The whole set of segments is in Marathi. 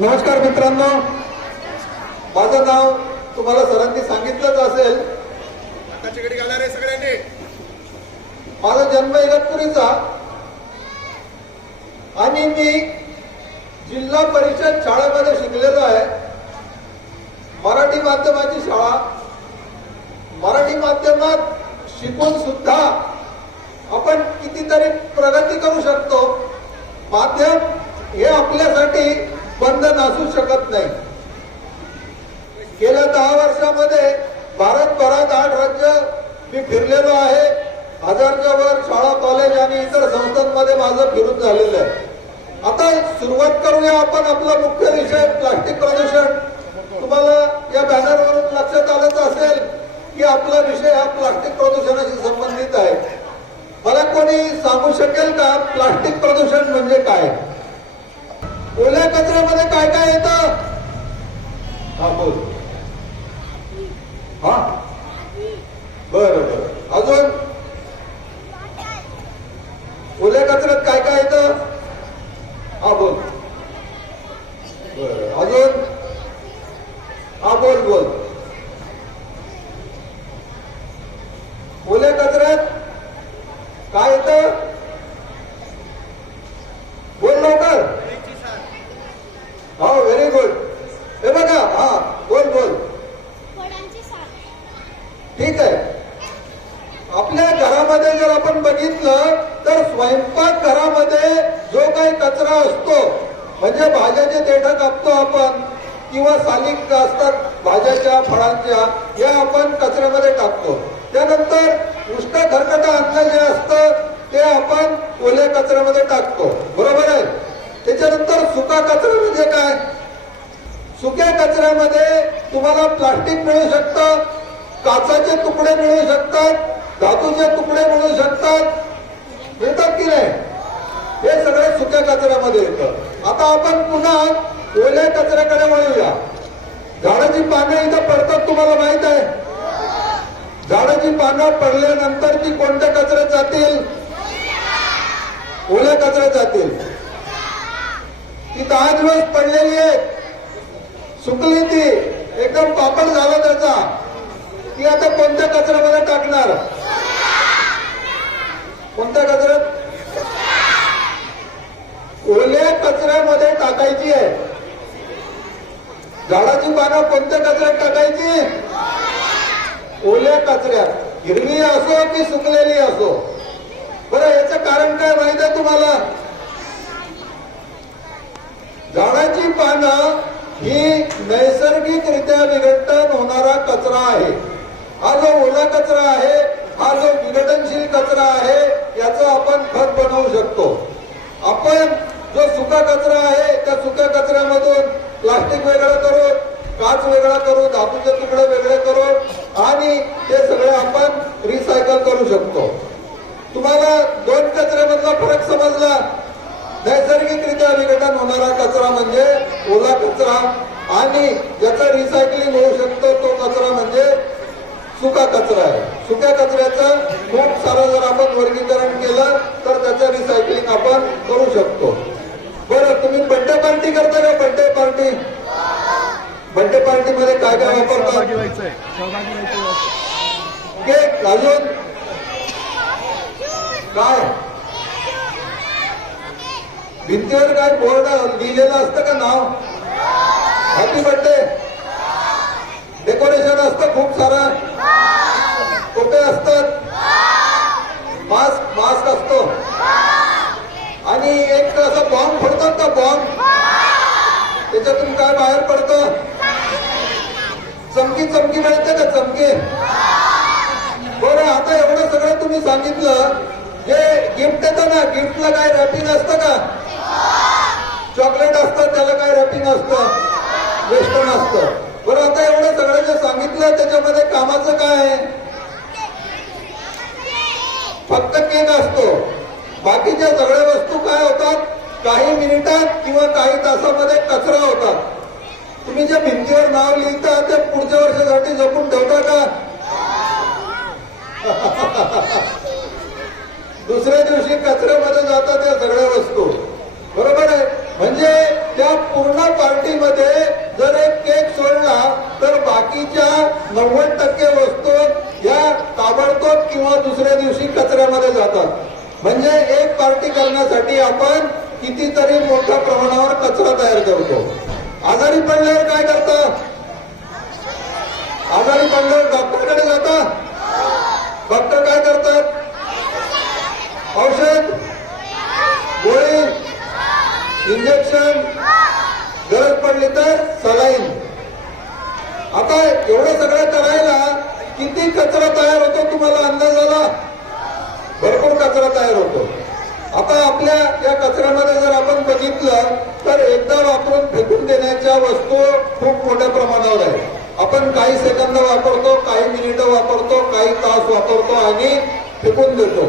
नमस्कार मित्रांनो. माझं नाव तुम्हाला सरांनी सांगितलंच असेल. सगळ्यांनी. माझा जन्म इगतपुरीचा. आणि मी जिल्हा परिषद शाळेमध्ये शिकलेलो आहे. मराठी माध्यमाची शाळा. मराठी माध्यमात शिकून सुद्धा आपण कितीतरी प्रगती करू शकतो. माध्यम हे आपल्यासाठी बंधन असू शकत नाही. गेल्या दहा वर्षामध्ये भारतभरात आठ राज्य मी फिरलेलो आहे. हजारच्या वर शाळा कॉलेज आणि इतर संस्थांमध्ये माझं फिरून झालेलं आहे. आता सुरुवात करूया आपण आपला मुख्य विषय प्लास्टिक प्रदूषण. तुम्हाला या बॅनरवरून लक्षात आलंच असेल की आपला विषय हा प्लास्टिक प्रदूषणाशी संबंधित आहे. मला कोणी सांगू शकेल का? प्लास्टिक प्रदूषण म्हणजे काय? ओल्या कचऱ्यामध्ये काय काय येतं? हा बोल. हा? बर बर. अजून? ओल्या कचऱ्यात काय काय येतं? हा बोल. बर. अजून? हा बोल बोल ओल्या कचऱ्यात काय येतं बोल लवकर हो व्हेरी गुड हे बघा हा बोल बोल फळांची साल ठीक आहे आपल्या घरामध्ये जर आपण बघितलं तर स्वयंपाक घरामध्ये जो काही कचरा असतो म्हणजे भाज्याचे देठ कापतो आपण किंवा सालिक असतात भाज्याच्या फळांच्या या आपण कचऱ्यामध्ये टाकतो. त्यानंतर उष्ण खरकट अन्न जे असतं ते आपण ओल्या कचऱ्यामध्ये टाकतो. बरोबर आहे? त्याच्यानंतर सुका कचरा म्हणजे काय? सुक्या कचऱ्यामध्ये तुम्हाला प्लास्टिक मिळू शकतं काचाचे तुकडे मिळू शकतात धातूचे तुकडे मिळू शकतात. मिळतात की नाही? हे सगळे सुक्या कचऱ्यामध्ये येतं. आता आपण पुन्हा ओल्या कचऱ्याकडे वळूया. झाडाची पानं इथं पडतात तुम्हाला माहीत आहे? झाडाची पानं पडल्यानंतर ती कोणत्या कचऱ्यात जातील? ओल्या कचऱ्यात जातील. ती दहा दिवस पडलेली आहे. सुकली ती. एकदम पापड झाला त्याचा. ती आता कोणत्या कचऱ्यामध्ये टाकणार? कोणत्या कचऱ्यात? ओल्या कचऱ्यामध्ये टाकायची आहे. झाडाची पानं कोणत्या कचऱ्यात टाकायची? ओल्या कचऱ्यात. हिरवी असो की सुकलेली असो. बरं याचं कारण काय माहीत आहे तुम्हाला? झाडाची पानं ही नैसर्गिकरित्या विघटन होणारा कचरा आहे. हा जो ओला कचरा आहे हा जो विघटनशील कचरा आहे याचा आपण खत बनवू शकतो. आपण जो सुका कचरा आहे त्या सुक्या कचऱ्यामधून प्लास्टिक वेगळं करू काच वेगळा करू धातूचे तुकडे वेगळे करू आणि ते सगळे आपण रिसायकल करू शकतो. तुम्हाला दोन कचऱ्यामधला फरक समजला? नैसर्गिकरित्या विघटन होणारा कचरा म्हणजे ओला कचरा आणि ज्याचं रिसायकलिंग होऊ शकतो तो कचरा म्हणजे सुका कचरा आहे. सुक्या कचऱ्याचं खूप सारं जर आपण वर्गीकरण केलं तर त्याचं रिसायकलिंग आपण करू शकतो बरं तुम्ही बड्डे पार्टी करता का बड्डे पार्टी? बड्डे पार्टी मध्ये काय काय वापरतात? केक अजून काय? भिंतीवर काय बोर्ड लिहिलेलं असतं का नाव? हॅपी बर्थडे डेकोरेशन असतं खूप सारं. टोपे असतात मास्क मास्क असतो आणि एक असं बॉम्ब फोडतात का बॉम्ब त्याच्यातून काय बाहेर पडतं चमकी मिळते का? चमकी. बरं आता एवढं सगळं तुम्ही सांगितलं जे गिफ्ट येतं ना? गिफ्टला काय रॅपिंग असतं का? चॉकलेट असतं त्याला काय रॅपिंग असतं? वेस्टर्न असतं. बरं आता एवढं सगळं जे सांगितलं त्याच्यामध्ये कामाचं काय आहे? फक्त केक असतो. बाकीच्या सगळ्या वस्तू काय होतात? काही मिनिटात किंवा काही तासामध्ये कचरा होतात. तुम्ही ज्या भिंतीवर नाव लिहिता जपून ठेवता का? दुसऱ्या दिवशी कचऱ्यामध्ये जातात त्या सगळ्या वस्तू. बरोबर आहे? म्हणजे त्या पूर्ण पार्टीमध्ये जर एक केक सोडला तर बाकीच्या नव्वद टक्के वस्तू या ताबडतोब किंवा दुसऱ्या दिवशी कचऱ्यामध्ये जातात. म्हणजे एक पार्टी करण्यासाठी आपण कितीतरी मोठ्या प्रमाणावर कचरा तयार करतो. आजारी पडल्यावर काय करतात आजारी पडल्यावर डॉक्टरकडे जातात डॉक्टर काय करतात? औषध गोळी इंजेक्शन गरज पडली तर सलाईन. आता एवढं सगळं करायला किती कचरा तयार होतो तुम्हाला अंदाज आला? भरपूर कचरा तयार होतो. आता आपल्या या कचऱ्यामध्ये जर आपण बघितलं तर एकदा वापरून फेकून देण्याच्या वस्तू खूप मोठ्या प्रमाणावर आहेत. आपण काही सेकंद वापरतो काही मिनिटं वापरतो काही तास वापरतो आणि फेकून देतो.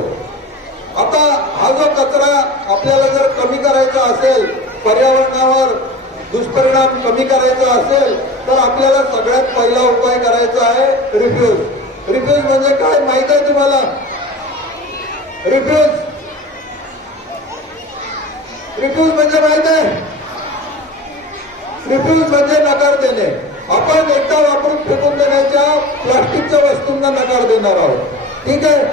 आता हा जो कचरा आपल्याला जर कमी करायचा असेल पर्यावरणावर दुष्परिणाम कमी करायचा असेल तर आपल्याला सगळ्यात पहिला उपाय करायचा आहे रिफ्यूज रिफ्यूज म्हणजे काय? माहीत आहे तुम्हाला? रिफ्यूज रिफ्यूज म्हणजे माहीत आहे? रिफ्यूज म्हणजे नकार देणे. आपण एकदा वापरून फेकून देण्याच्या प्लास्टिकच्या वस्तूंना नकार देणार आहोत. ठीक आहे?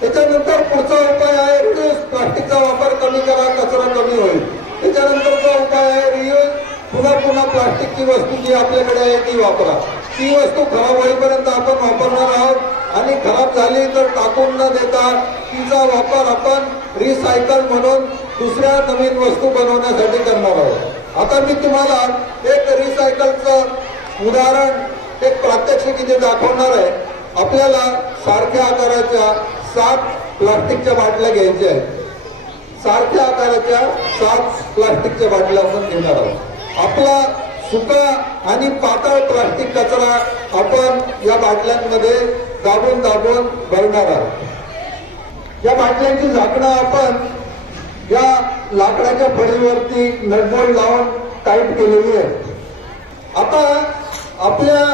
त्याच्यानंतर पुढचा उपाय आहे रिड्यूस प्लास्टिकचा वापर कमी करा कचरा कमी होईल. त्याच्यानंतरचा उपाय आहे रियूज पुन्हा पुन्हा प्लास्टिकची वस्तू जी आपल्याकडे आहे ती वापरा. ती वस्तू खराब होईपर्यंत आपण वापरणार आहोत. आणि खराब झाली तर टाकून न देता तिचा वापर आपण रिसायकल म्हणून दुसऱ्या नवीन वस्तू बनवण्यासाठी करणार आहोत. आता मी तुम्हाला एक रिसायकलचं उदाहरण एक प्रात्यक्षिक इथे दाखवणार आहे. आपल्याला सारख्या आकाराच्या सात प्लास्टिकच्या बाटल्या घ्यायच्या आहेत. सारख्या आकाराच्या सात प्लास्टिकच्या बाटल्या आपण घेणार आहोत. आपला सुका आणि पातळ प्लास्टिक कचरा आपण या बाटल्यांमध्ये दाबून दाबून भरणार आहोत. या बाटल्यांची झाकणं आपण या लाकडाच्या फळीवरती नटबोल्ट लावून टाईट केलेली आहे. आता आपल्या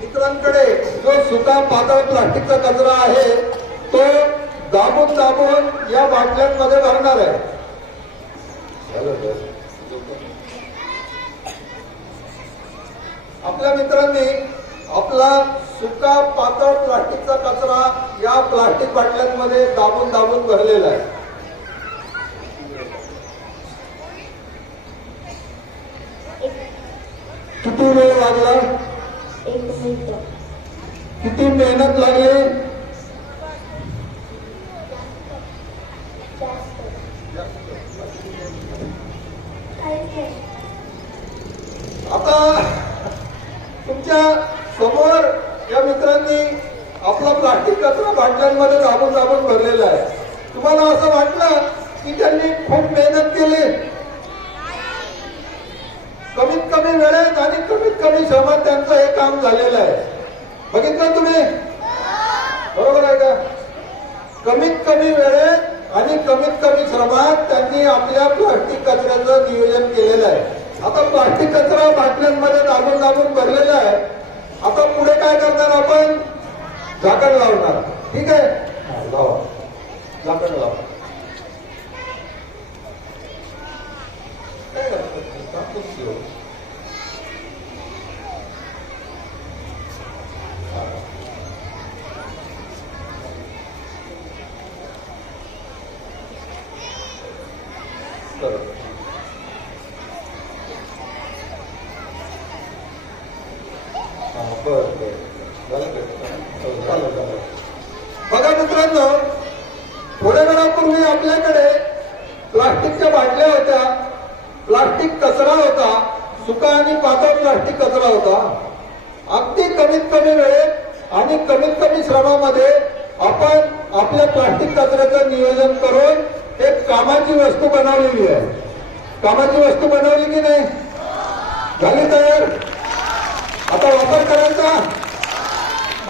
मित्रांकडे जो सुका पातळ प्लास्टिकचा कचरा आहे तो दाबून दाबून या बाटल्यांमध्ये भरणार आहे. आपल्या मित्रांनी आपला सुका पातळ प्लास्टिकचा कचरा या प्लास्टिक बाटल्यांमध्ये दाबून दाबून भरलेला आहे. किती वेळ लागला? एक मिनिट. किती मेहनत लागली काहीच नाही आता तुमच्यासमोर या मित्रांनी आपला प्लास्टिक कचरा बाटल्यांमध्ये दाबून दाबून भरलेला आहे तुम्हाला असं वाटलं की त्यांनी खूप मेहनत केली कमीत कमी वेळेत शेतकरी कमीत कमी श्रमात त्यांचं हे काम झालेलं आहे. बघितलं तुम्ही? बरोबर आहे का? कमीत कमी वेळेत आणि कमीत कमी श्रमात त्यांनी आपल्या प्लास्टिक कचऱ्याचं नियोजन केलेलं आहे. आता प्लास्टिक कचरा बाटल्यांमध्ये दाबून दाबून भरलेला आहे. आता पुढे काय करणार आपण? झाकण लावणार. ठीक आहे? लावा. झाकण लावा काय करतात? टाकून ठेवा. बरं. हा, बरं, बरं. झालं का? हो, झालं, झालं. बघा मित्रांनो थोड्या वेळापूर्वी आपल्याकडे प्लास्टिकच्या बाटल्या होत्या प्लास्टिक कचरा होता सुका आणि पातळ प्लास्टिक कचरा होता. अगदी कमीत कमी वेळेत आणि कमीत कमी श्रमामध्ये आपण आपल्या प्लास्टिक कचऱ्याचं नियोजन करून एक कामाची वस्तू बनवलेली आहे. कामाची वस्तू बनवली की नाही? झाली तयार? आता वापर करायचा?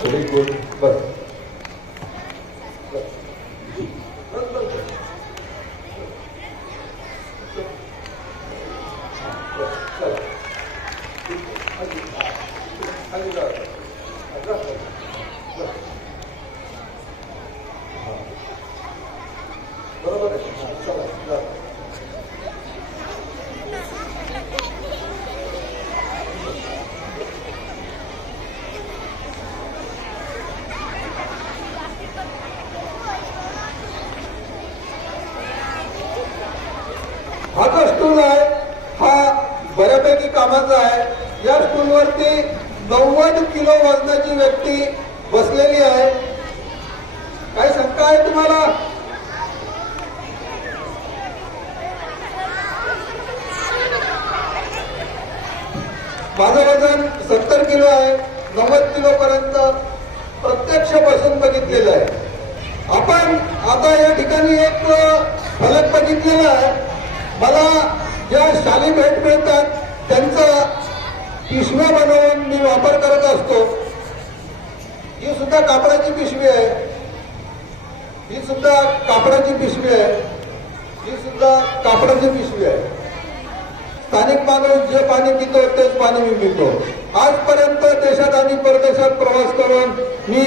व्हेरी गुड बस. हा जो स्टूल आहे. हा बऱ्यापैकी कामाचा आहे. या स्टूलवरती नव्वद किलो वजनाची व्यक्ती बसलेली आहे. काही शंका आहे तुम्हाला? माझं वजन सत्तर किलो आहे. नव्वद किलो पर्यंत प्रत्यक्ष बसून बघितलेलं आहे. आपण आता या ठिकाणी एक फलक बघितलेला आहे. मला ज्या शाली भेट मिळतात त्यांचा पिशव्या बनवून मी वापर करत असतो. ही सुद्धा कापडाची पिशवी आहे. ही सुद्धा कापडाची पिशवी आहे. ही सुद्धा कापडाची पिशवी आहे. स्थानिक माणूस जे पाणी पितो तेच पाणी मी पितो. आजपर्यंत देशात आणि परदेशात प्रवास करून मी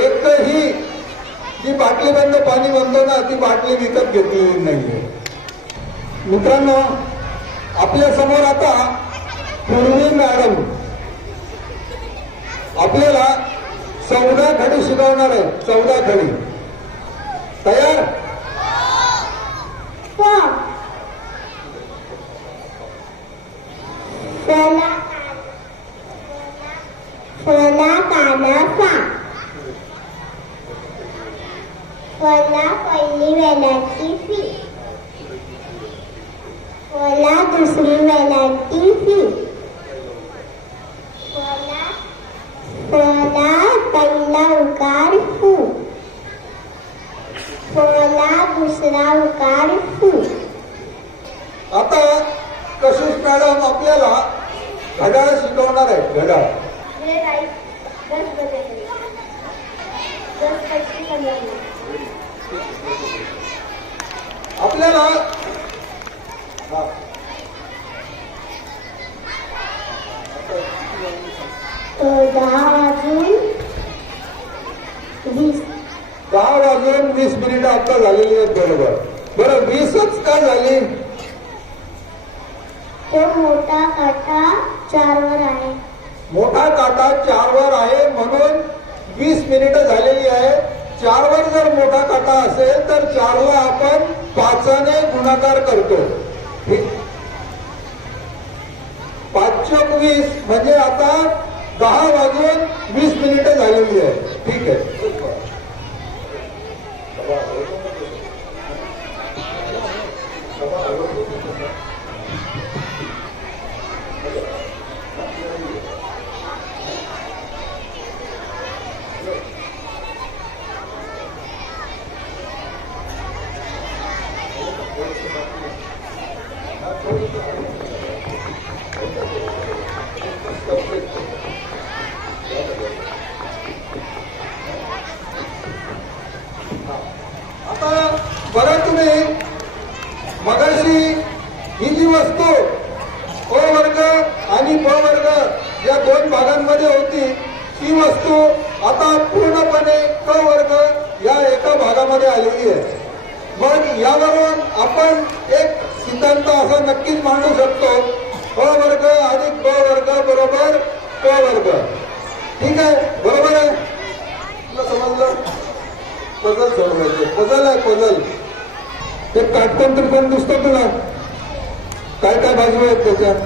एकही जी बाटली बंद पाणी म्हणतो ना ती बाटली विकत घेतलेली नाहीये. मित्रांनो आपल्यासमोर आता पूर्वी मॅडम आपल्याला चौदा खडी शिकवणार आहे चौदा खडी तयार Four. Sola. Sola सोला पहिली वेलाची फी सोला दुसरी वेलाची फी सोला पहिला उकार फू सोला दुसरा उकार फू आता कशिश मॅडम आपल्याला घड्याळ शिकवणार आहे घड्याळ आपल्याला दहा वाजून वीस दहा वाजून वीस मिनिट आता झालेली आहेत बरोबर. बरं वीसच का झाली? तो मोठा काटा चारवर आहे. मोठा काटा चारवर आहे म्हणून वीस मिनिटं झालेली आहे. चारवर जर मोठा काटा असेल तर चारला आपण पाचाने गुणाकार करतो ठीक? पाच म्हणजे आता दहा वाजून वीस मिनिटं झालेली आहे. ठीक आहे. आता परंतु मी मगाशी ही जी वस्तू ओ वर्ग आणि ब वर्ग या दोन भागांमध्ये होती. ती वस्तू आता पूर्णपणे क वर्ग या एका भागामध्ये आलेली आहे. मग यावरून आपण एक सिद्धांत असा नक्कीच मांडू शकतो. अ वर्ग आणि ब वर्ग बरोबर क वर्ग ठीक आहे? बरोबर आहे? तुला समजलं? पजल सोडवायचे पजल आहे पजल ते काटकोन पण दिसतो तुला? काय काय बाजू आहेत त्याच्यात?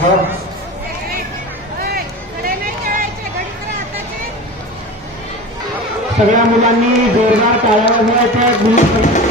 हा सगळ्या मुलांनी जोरदार टाळ्या वाजवायच्या.